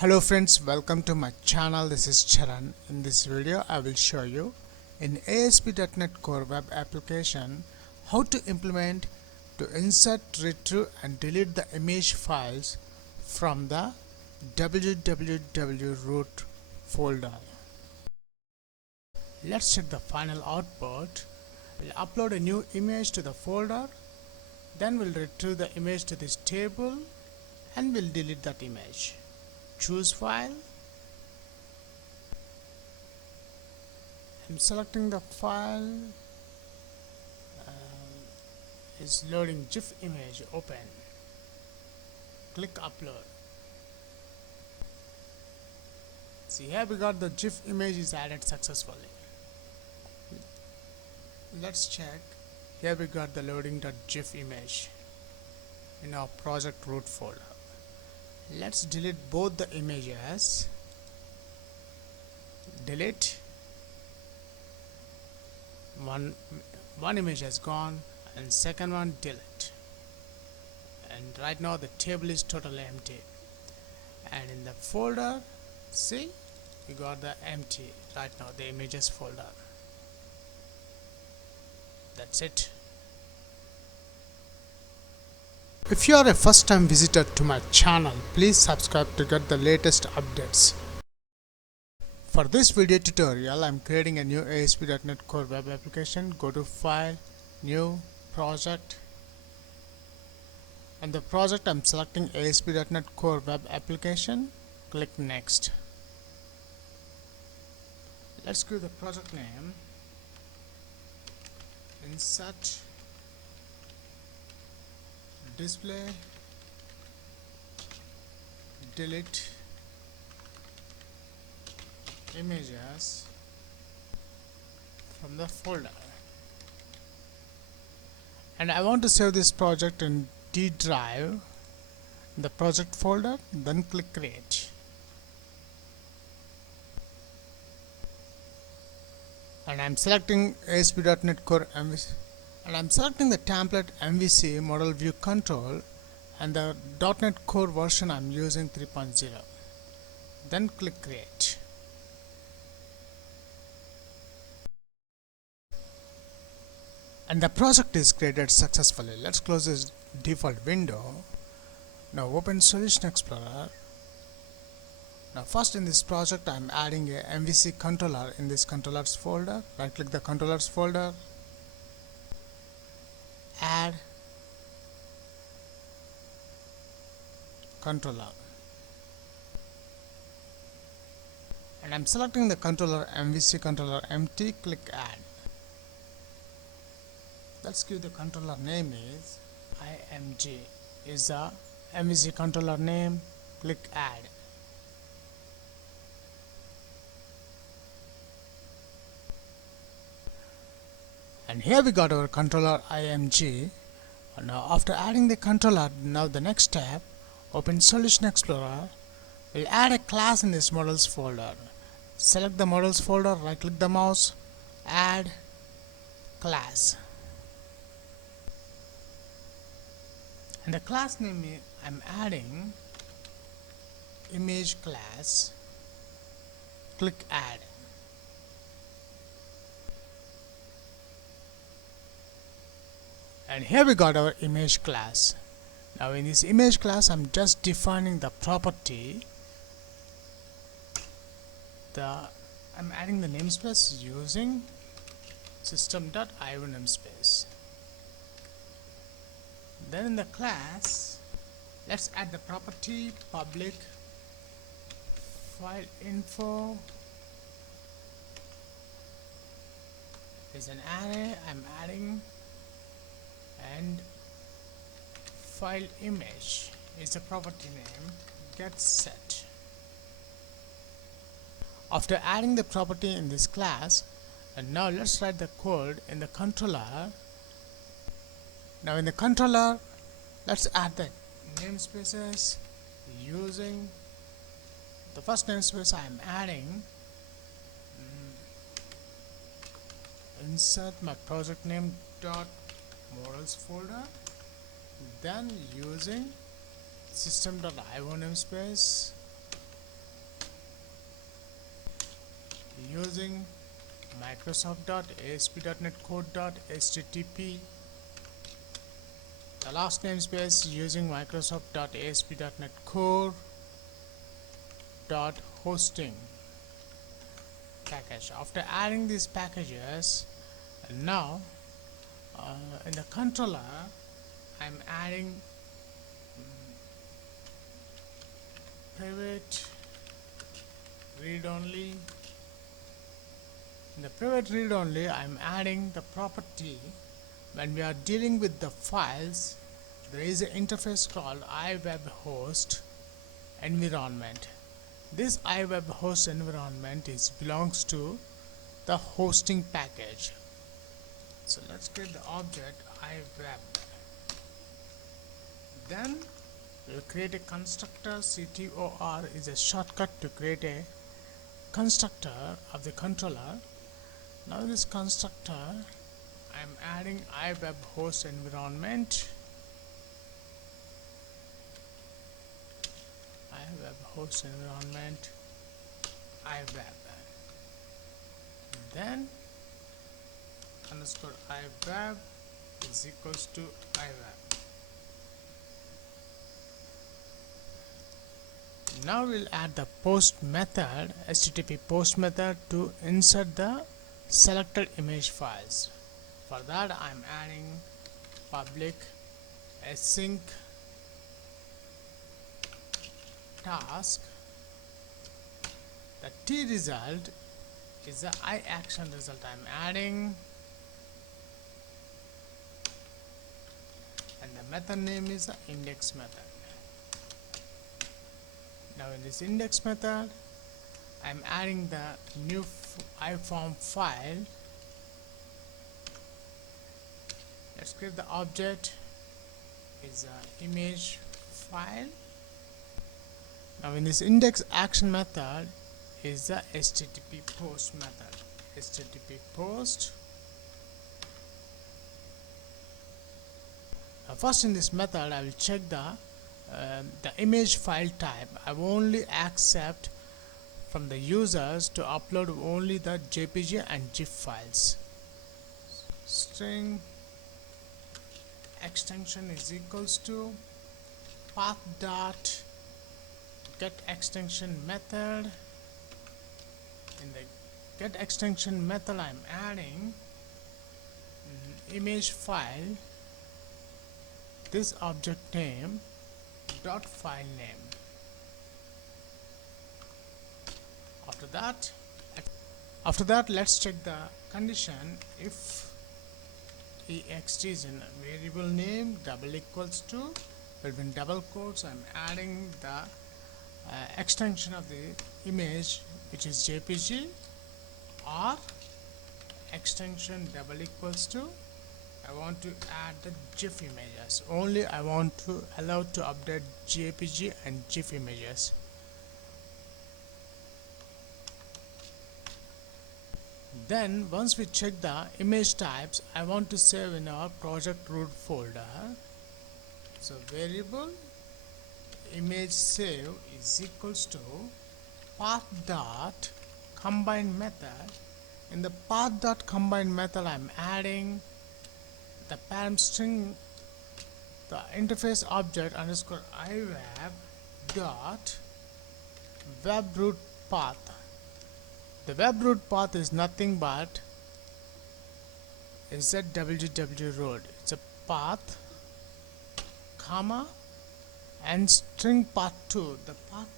Hello friends, welcome to my channel. This is Charan. In this video I will show you in ASP.NET Core web application how to implement to insert, retrieve and delete the image files from the www.root folder. Let's check the final output. We'll upload a new image to the folder, then we'll retrieve the image to this table and we'll delete that image. Choose file. I'm selecting the file. Is loading GIF image. Open. Click upload. See, here we got the GIF image is added successfully. Let's check. Here we got the loading.gif image in our project root folder. Let's delete both the images. Delete. One image has gone and second one delete. And right now the table is totally empty. And in the folder, see, we got the empty right now, the images folder. That's it. If you are a first time visitor to my channel, please subscribe to get the latest updates. For this video tutorial, I am creating a new ASP.NET Core web application. Go to File, New, Project. And the project I am selecting ASP.NET Core web application. Click Next. Let's give the project name. Insert, display, delete images from the folder, and I want to save this project in D drive in the project folder. Then click create, and I'm selecting ASP.NET Core MVC, and I'm selecting the template MVC model view control, and the .NET Core version I'm using 3.0. Then click create. And the project is created successfully. Let's close this default window. Now open Solution Explorer. Now first in this project I'm adding a MVC controller in this controllers folder. Right click the controllers folder, add controller, and I'm selecting the controller MVC controller empty. Click add. Let's give the controller name is IMG is the MVC controller name. Click add. And here we got our controller IMG. Now after adding the controller, now the next step, open Solution Explorer. We'll add a class in this models folder. Select the models folder, right click the mouse, add class. And the class name I'm adding image class. Click add. And here we got our image class. Now in this image class I'm just defining the property. I'm adding the namespace using system.io namespace. Then in the class, let's add the property public file info is an array I'm adding, and file image is the property name get set. After adding the property in this class, and now let's write the code in the controller. Now in the controller, let's add the namespaces using the first namespace I'm adding. Insert my project name dot models folder, then using system.io namespace using microsoft.asp.netcore.http. The last namespace using microsoft.asp.netcore.hosting package. After adding these packages, now in the controller I'm adding private read-only. In the private read-only I'm adding the property. When we are dealing with the files, there is an interface called iWebHost environment. This iWebHost environment belongs to the hosting package. So let's create the object iWeb. Then we'll create a constructor. CTOR is a shortcut to create a constructor of the controller. Now this constructor I'm adding iWebHost environment. iWebHost environment iWeb. Then underscore iWeb is equals to iWeb. Now we'll add the post method, HTTP post method, to insert the selected image files. For that I'm adding public async task. The T result is the I action result I'm adding, and the method name is the index method. Now in this index method I'm adding the new iForm file. Let's create the object is an image file. Now in this index action method is the HTTP post method. HTTP post. Now first in this method I will check the image file type. I will only accept from the users to upload only the JPG and GIF files. String extension is equals to path dot get extension method. In the get extension method I'm adding image file, this object name dot file name. After that let's check the condition. If ext is in variable name double equals to, between double quotes I'm adding the extension of the image which is JPG, or extension double equals to, I want to add the GIF images. Only I want to allow to update JPG and GIF images. Then once we check the image types, I want to save in our project root folder. So variable image save is equals to path dot combine method. In the path dot combine method I'm adding the parent string, the interface object underscore iWeb dot web root path. The web root path is nothing but is that www.root. It's a path, comma, and string path 2. The path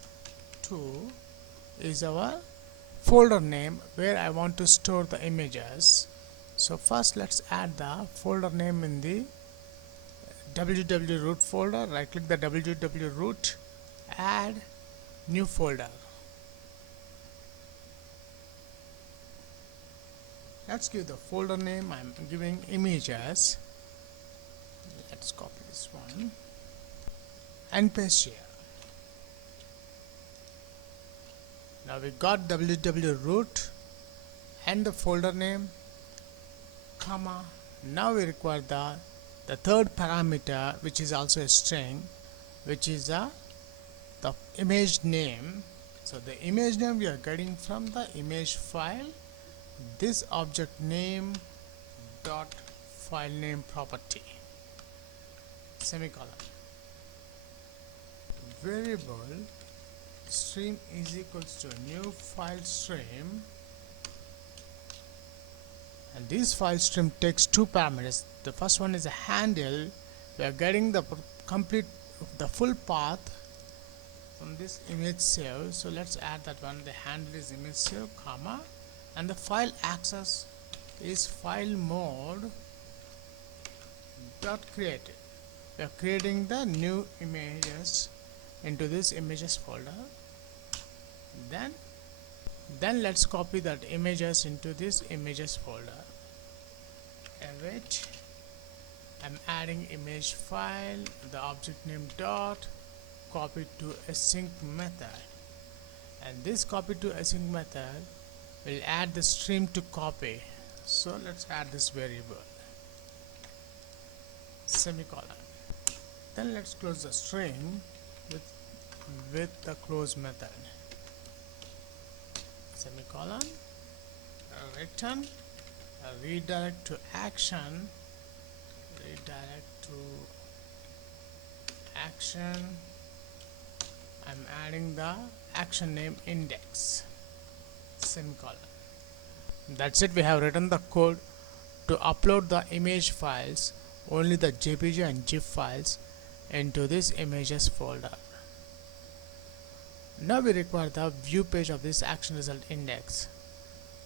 2 is our folder name where I want to store the images. So first let's add the folder name in the www.root folder. Right click the www.root, add new folder. Let's give the folder name. I'm giving images. Let's copy this one and paste here. Now we got www.root and the folder name, comma. Now we require the third parameter, which is also a string, which is the image name. So the image name we are getting from the image file, this object name dot file name property, semicolon. Variable stream is equals to new file stream, and this file stream takes two parameters. The first one is a handle. We are getting the full path from this image save, so let's add that one. The handle is image save, comma, and the file access is file mode dot created. We are creating the new images into this images folder. Then let's copy that images into this images folder. Await. I'm adding image file, the object name dot copy to async method, and this copy to async method will add the stream to copy. So let's add this variable, semicolon. Then let's close the string with the close method, semicolon. Return redirect to action, I'm adding the action name index, semicolon. That's it. We have written the code to upload the image files, only the JPG and GIF files, into this images folder. Now we require the view page of this action result index.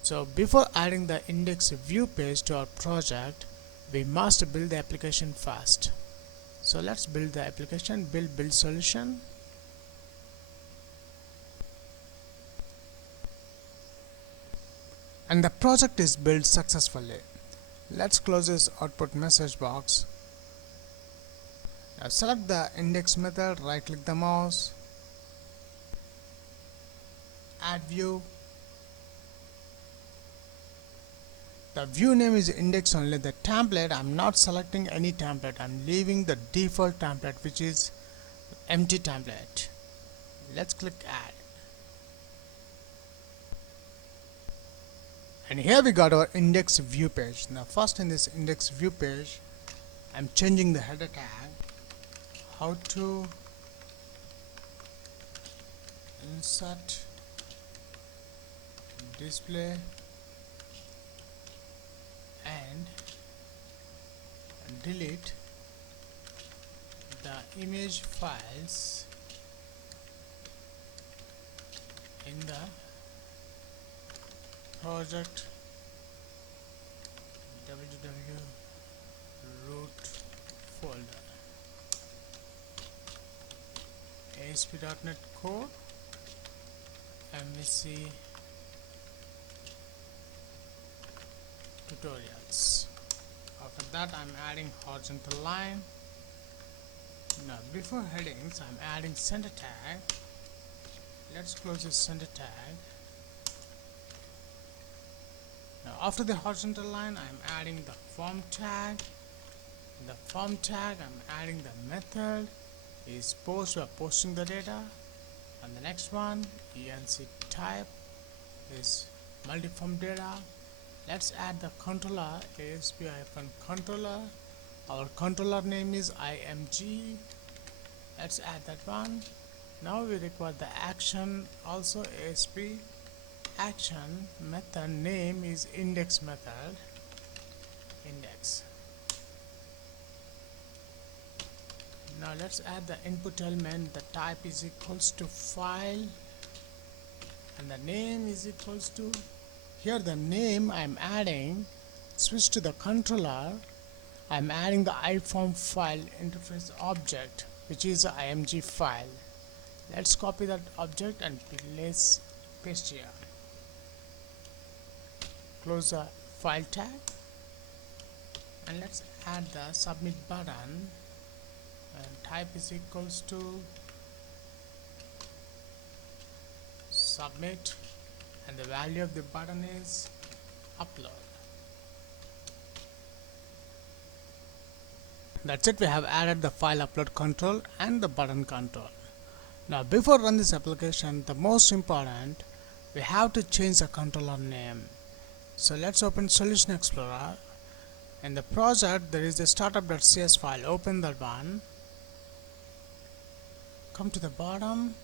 So before adding the index view page to our project, we must build the application first. So let's build the application. Build solution. And the project is built successfully. Let's close this output message box. Now select the index method, right click the mouse, add view. The view name is index only. The template, I'm not selecting any template. I'm leaving the default template, which is empty template. Let's click add. And here we got our index view page. Now first in this index view page, I'm changing the header tag. How to insert display and delete the image files in the project wwwroot folder, ASP.NET Core, MVC tutorials. After that, I'm adding horizontal line. Now before headings, I'm adding center tag. Let's close this center tag. Now after the horizontal line, I'm adding the form tag. In the form tag, I'm adding the method is post. We are posting the data. And the next one, enc type is multiform data. Let's add the controller, ASP-controller. Our controller name is img. Let's add that one. Now we require the action, also ASP action method name is index method, index. Now let's add the input element. The type is equals to file and the name is equals to, here the name I'm adding, switch to the controller, I'm adding the iForm file interface object, which is the img file. Let's copy that object and paste here. Close the file tag and let's add the submit button, and type is equals to submit, and the value of the button is upload. That's it. We have added the file upload control and the button control. Now before run this application, the most important, we have to change the controller name. So let's open Solution Explorer. In the project there is the startup.cs file. Open that one. Come to the bottom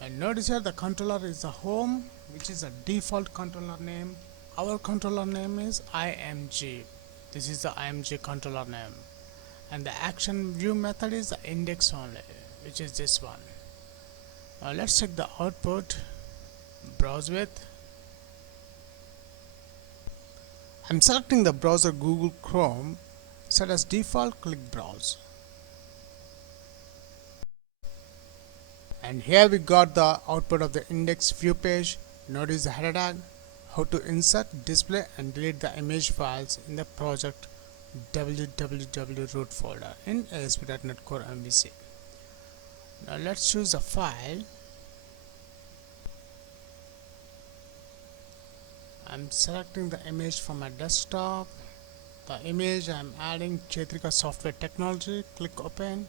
and notice here the controller is the home, which is a default controller name. Our controller name is img. This is the img controller name, and the action view method is the index only, which is this one. Now let's check the output. Browse with. I'm selecting the browser Google Chrome. Set as default, click browse. And here we got the output of the index view page. Notice the header tag, how to insert, display and delete the image files in the project www.root folder in ASP.NET Core MVC. Now let's choose a file. I'm selecting the image from my desktop. The image I'm adding Chetrika Software Technology. Click open.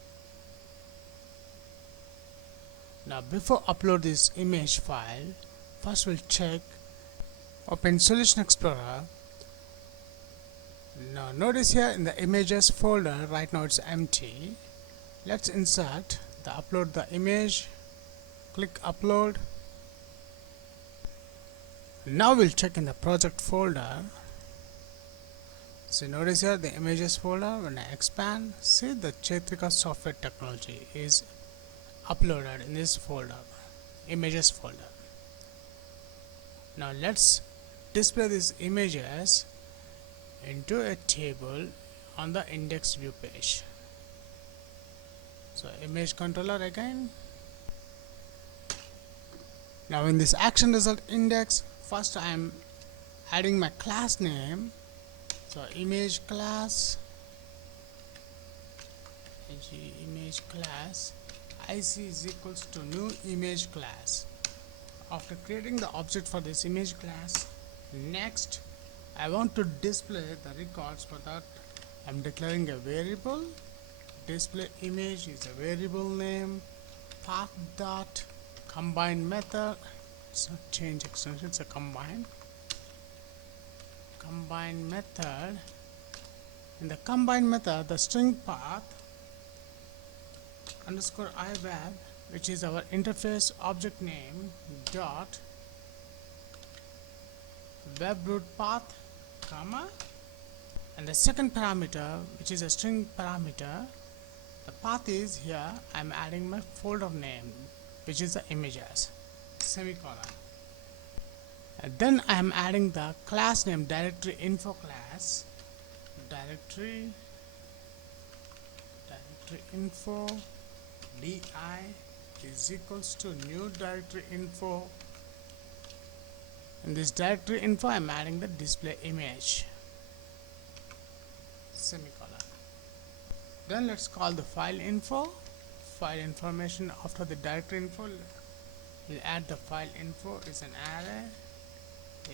Now before upload this image file, first we'll check. Open Solution Explorer. Now notice here in the images folder, right now it's empty. Let's insert the upload the image. Click upload. Now we'll check in the project folder. So notice here the images folder. When I expand, see the Chetrika Software Technology is uploaded in this folder, images folder. Now let's display these images into a table on the index view page. So image controller again. Now in this action result index, first I am adding my class name. So image class, image class, IC is equals to new image class. After creating the object for this image class, next I want to display the records. For that I'm declaring a variable. Display image is a variable name. Path dot combine method. It's not change extension, it's a combine method. In the combine method, the string path underscore iweb, which is our interface object name, dot web root path, comma, and the second parameter, which is a string parameter, the path is here. I'm adding my folder name, which is the images, semicolon. And then I am adding the class name directory info class, directory info di is equals to new directory info. In this directory info I am adding the display image, semicolon. Then let's call the file info. File information after the directory info, we'll add the file info is an array.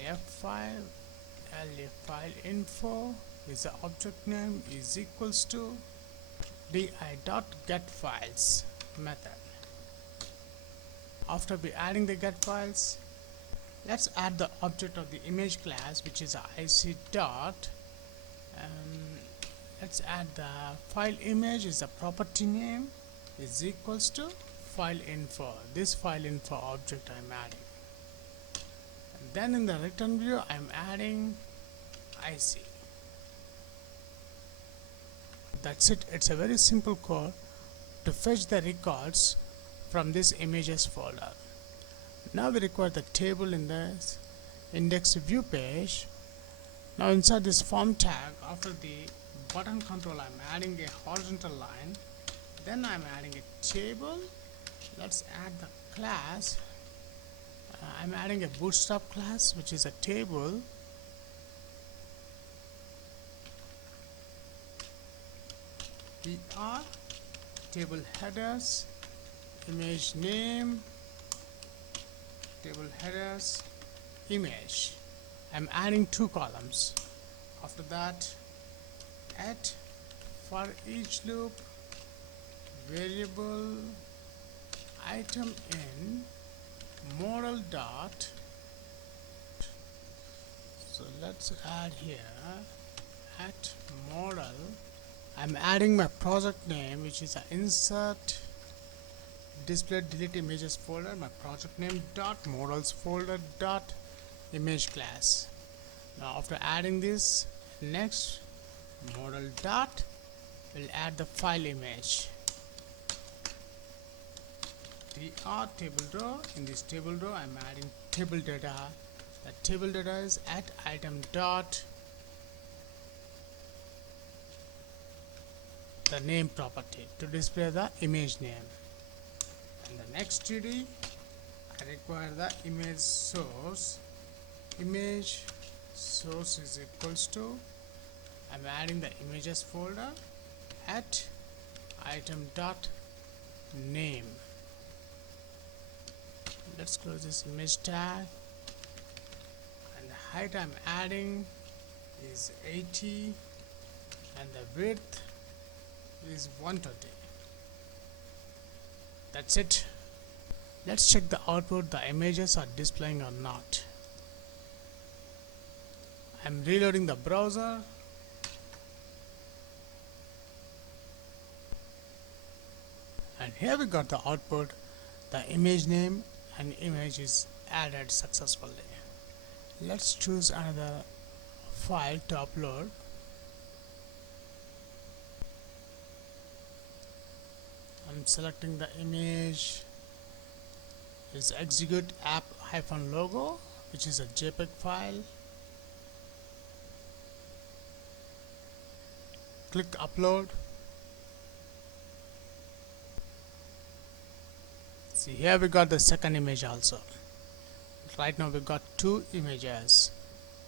F file, LF file info is the object name is equals to di dot get files method. After we adding the get files, let's add the object of the image class, which is IC dot. Let's add the file image is the property name is equals to file info. This file info object I'm adding. Then in the return view I'm adding IC. That's it. It's a very simple code to fetch the records from this images folder. Now we require the table in the index view page. Now inside this form tag, after the button control I'm adding a horizontal line. Then I'm adding a table. Let's add the class. I'm adding a bootstrap class, which is a table. BR, table headers, image name, table headers, image. I'm adding 2 columns. After that, at for each loop variable item in model dot. So let's add here at model. I'm adding my project name, which is insert display delete images folder. My project name dot models folder dot image class. Now after adding this, next model dot will add the file image. Tr table row. In this table row, I'm adding table data. The table data is at item dot the name property to display the image name. And the next td, I require the image source. Image source is equals to, I'm adding the images folder at item dot name. Let's close this image tag, and the height I'm adding is 80 and the width is 120. That's it. Let's check the output, the images are displaying or not. I'm reloading the browser. And here we got the output. The image name and image is added successfully. Let's choose another file to upload. I'm selecting the image. Is execute app -logo, which is a JPEG file. Click upload. See, here we got the second image also. Right now we got two images.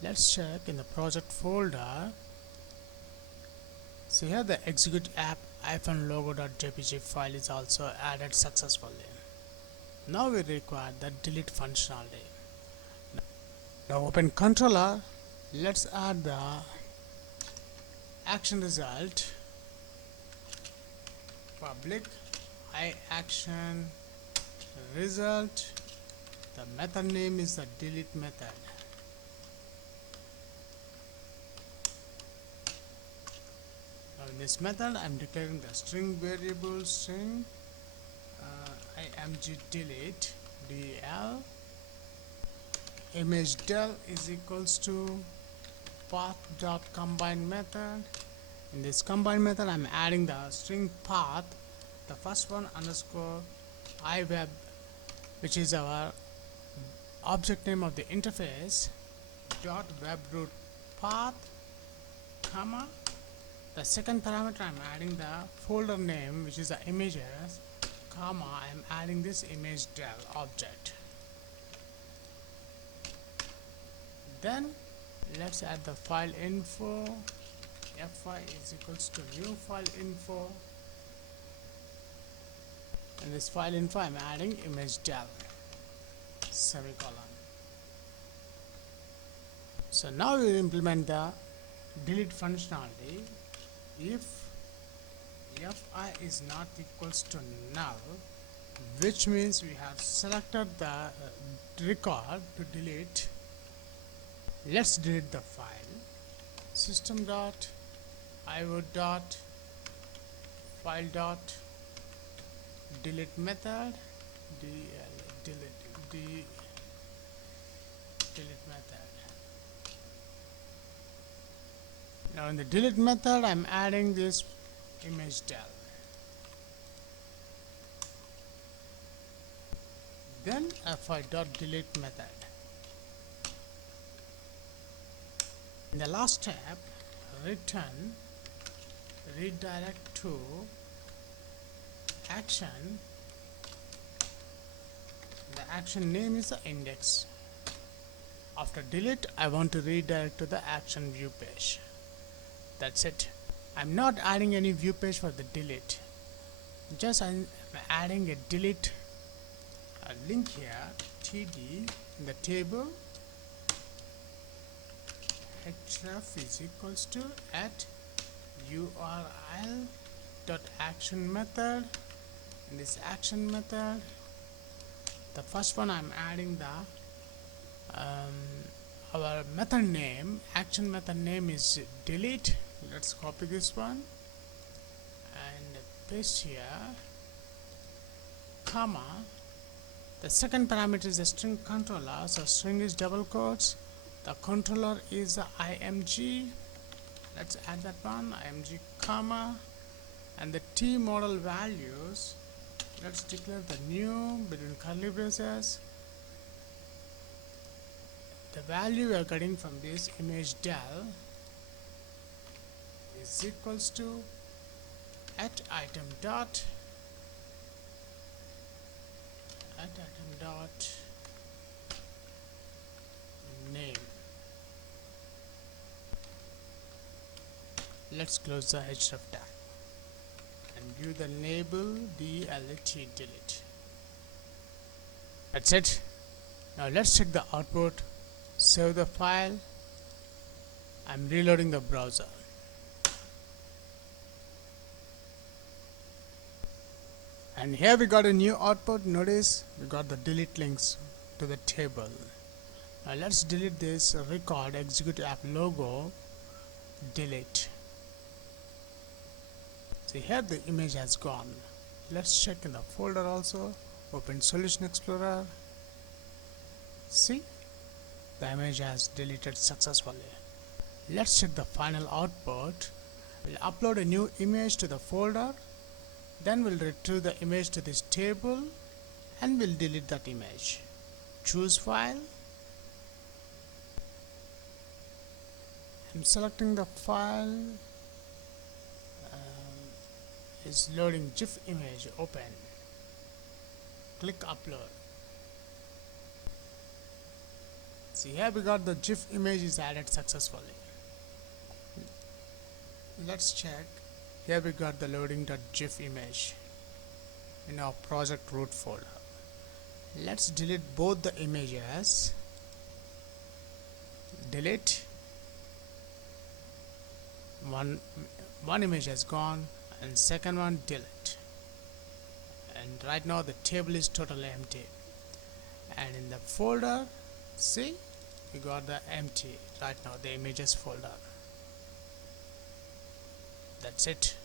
Let's check in the project folder. See here the execute app -logo.jpg file is also added successfully. Now we require the delete functionality. Now open controller. Let's add the action result public action result. The method name is the delete method. Now in this method I'm declaring the string variable string img delete del image del is equals to path.combine method. In this combine method I'm adding the string path, the first one underscore iweb, which is our object name of the interface, dot wwroot path, comma. The second parameter I'm adding the folder name, which is the images, comma, I'm adding this image del object. Then let's add the file info. Fi is equals to new file info. In this file info I'm adding image del semicolon. So now we implement the delete functionality. If fi is not equals to null, which means we have selected the record to delete. Let's delete the file. System dot io dot file dot delete method delete method. Now in the delete method I'm adding this image del. Then fi dot delete method. In the last step, return redirect to action. The action name is the index. After delete, I want to redirect to the action view page. That's it. I'm not adding any view page for the delete. Just I'm adding a delete link here, td in the table. href is equals to at url dot action method. In this action method The first one I'm adding the our method name, action method name is delete. Let's copy this one and paste here, comma. The second parameter is the string controller, so string is double quotes, the controller is the img. Let's add that one, img comma, and the t model values, let's declare the new between curly braces. The value we are getting from this image del is equals to at item dot name. Let's close the href tag and give the label delete. That's it. Now let's check the output. Save the file. I'm reloading the browser. And here we got a new output. Notice we got the delete links to the table. Now let's delete this record execute app logo delete. See here the image has gone. Let's check in the folder also. Open Solution Explorer. See, the image has deleted successfully. Let's check the final output. We'll upload a new image to the folder. Then we'll retrieve the image to this table and we'll delete that image. Choose file. I'm selecting the file. Is loading GIF image. Open. Click upload. See here we got the GIF image is added successfully. Let's check. Here we got the loading.gif image in our project root folder. Let's delete both the images. Delete. One image has gone and second one delete. And right now the table is totally empty. And in the folder, see, we got the empty right now, the images folder. That's it.